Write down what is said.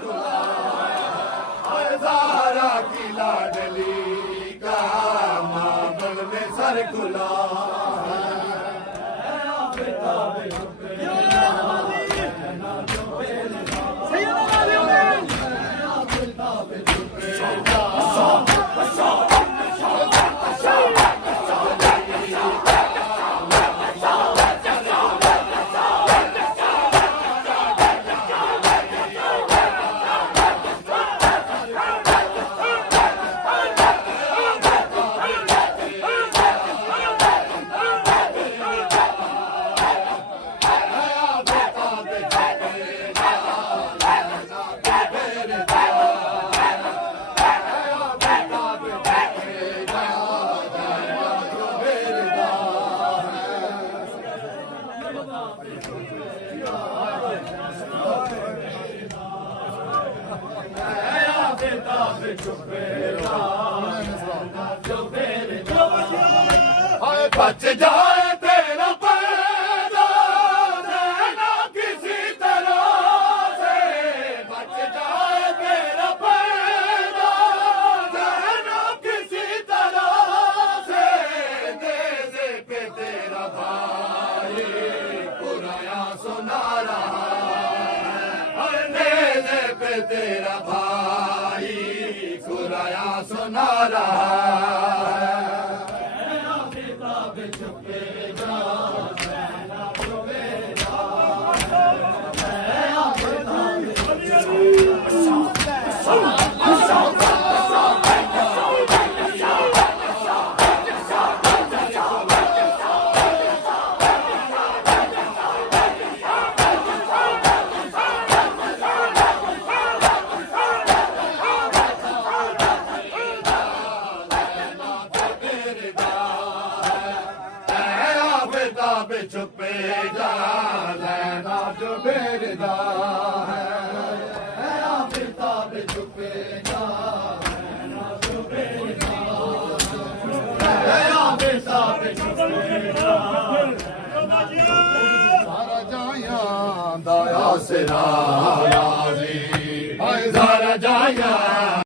खुला है ज़हरा की लाडली का मामल में सर खुला बच जाए तेरा पैदा रहना किसी तरह से बच जाए तेरा पैदा रहना किसी तरह से देज़े पे तेरा भाई पुराया सुना रहा है देज़े पे तेरा भाई पुराया सुना रहा है छुपे जा लैला जो बेरदा है आफताब छुपे जा लैला जो बेरदा है आफताब छुपे जा सारा जाया दाया सिरा